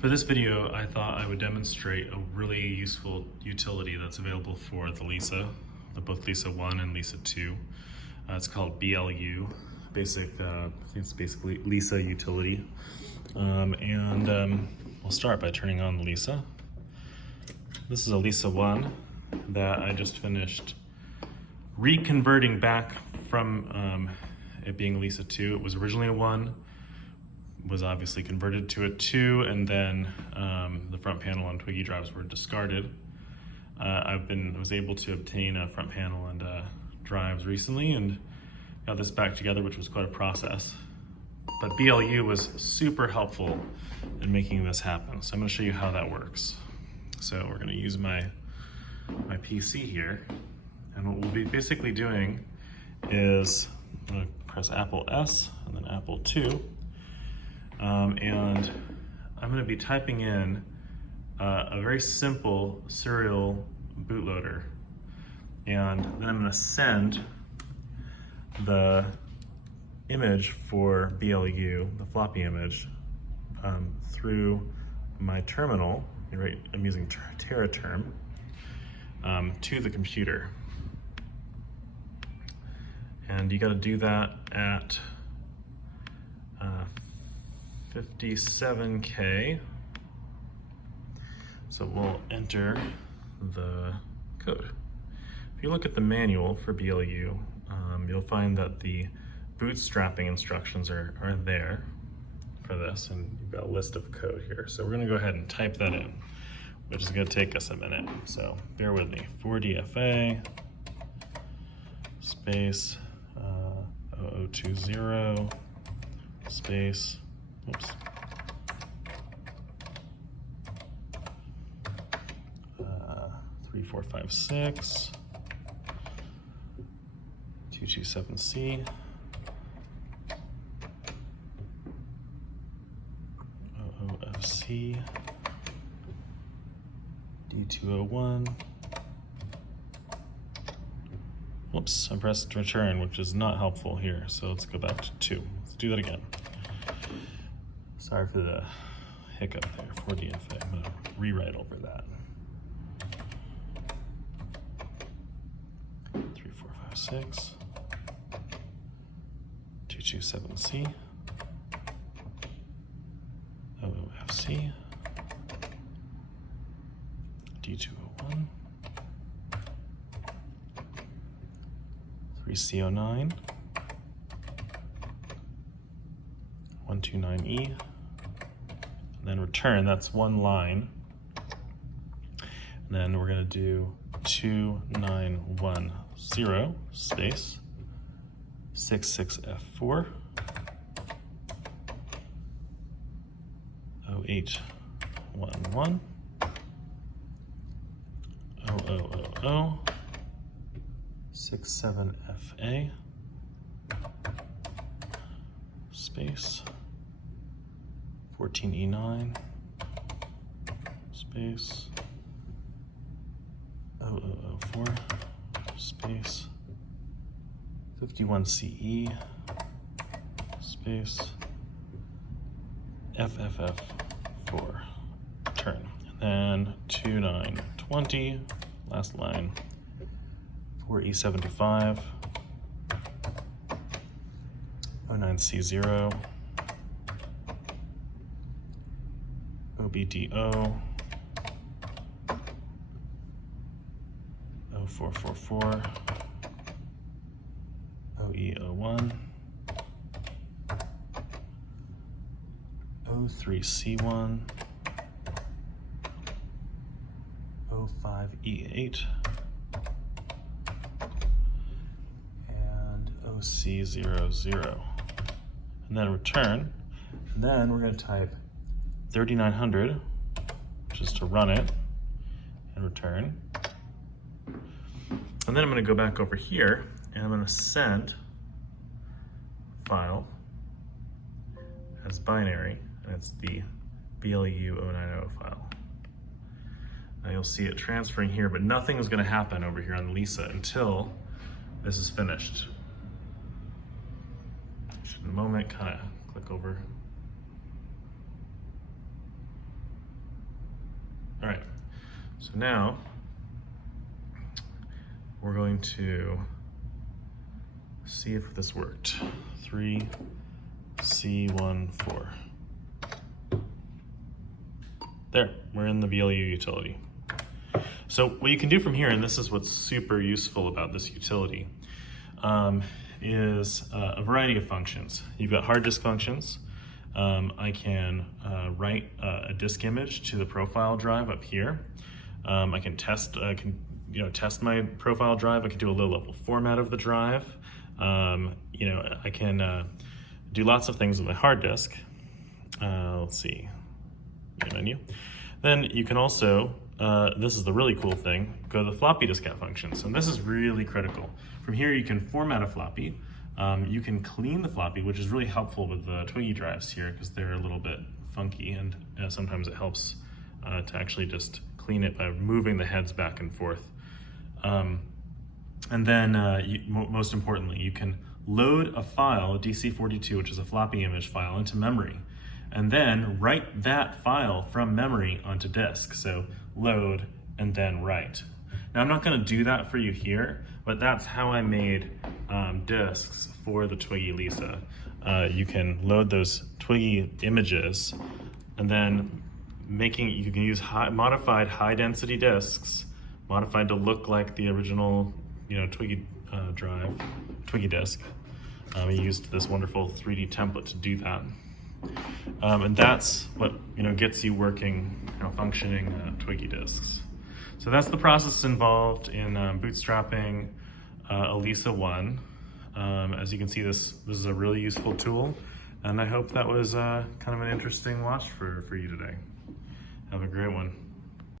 For this video, I thought I would demonstrate a really useful utility that's available for the Lisa, both Lisa-1 and Lisa-2. It's called BLU, I think it's basically Lisa Utility. We'll start by turning on the Lisa. This is a Lisa-1 that I just finished reconverting back from it being a Lisa-2. It was originally a 1. Was obviously converted to a 2, and then the front panel and Twiggy drives were discarded. I was able to obtain a front panel and drives recently and got this back together, which was quite a process. But BLU was super helpful in making this happen. So I'm going to show you how that works. So we're going to use my PC here, and what we'll be basically doing is I'm going to press Apple S and then Apple 2. And I'm going to be typing in a very simple serial bootloader, and then I'm going to send the image for BLU, the floppy image, through my terminal. Right, I'm using TerraTerm to the computer, and you got to do that at 57K. So we'll enter the code. If you look at the manual for BLU, you'll find that the bootstrapping instructions are there for this, and you've got a list of code here. So we're going to go ahead and type that in, which is going to take us a minute. So bear with me. 4DFA space 0020 space, oops, 3456 227C OOFC D201. Whoops, I pressed return, which is not helpful here. So let's go back to 2. Let's do that again. Sorry for the hiccup there, 4DFA. I'm gonna rewrite over that. 3456 227C OOFC D201 3C09 129E, and then return. That's one line. And then we're going to do 2910 space 66F4 0811 0000 67FA space 14E9 space 0004 space 51CE space FFF4 turn, and then 2920 last line 4E75 09C0 OBDO 0444 OE01 03C1 05E8 and OC00, and then return. And then we're going to type 3900, which is to run it, and return. And then I'm going to go back over here and I'm going to send file as binary, and it's the BLU 090 file. Now you'll see it transferring here, but nothing is going to happen over here on Lisa until this is finished. In a moment, kind of click over All right, so now we're going to see if this worked. 3C14. There, we're in the BLU utility. So what you can do from here, and this is what's super useful about this utility, is a variety of functions. You've got hard disk functions. I can write a disk image to the profile drive up here. I can test, test my profile drive. I can do a low-level format of the drive. I can do lots of things with my hard disk. Let's see, menu. Then you can also, this is the really cool thing, go to the floppy diskette functions. And this is really critical. From here you can format a floppy. You can clean the floppy, which is really helpful with the Twiggy drives here because they're a little bit funky, and sometimes it helps to actually just clean it by moving the heads back and forth. And then most importantly, you can load a file, a DC42, which is a floppy image file, into memory, and then write that file from memory onto disk. So load and then write. Now I'm not going to do that for you here, but that's how I made disks for the Twiggy Lisa. You can load those Twiggy images, and then you can use modified high density disks, modified to look like the original Twiggy drive, Twiggy disk. I used this wonderful 3D template to do that. And that's what gets you working, functioning Twiggy disks. So that's the process involved in bootstrapping a Lisa-1. As you can see, this is a really useful tool, and I hope that was kind of an interesting watch for you today. Have a great one.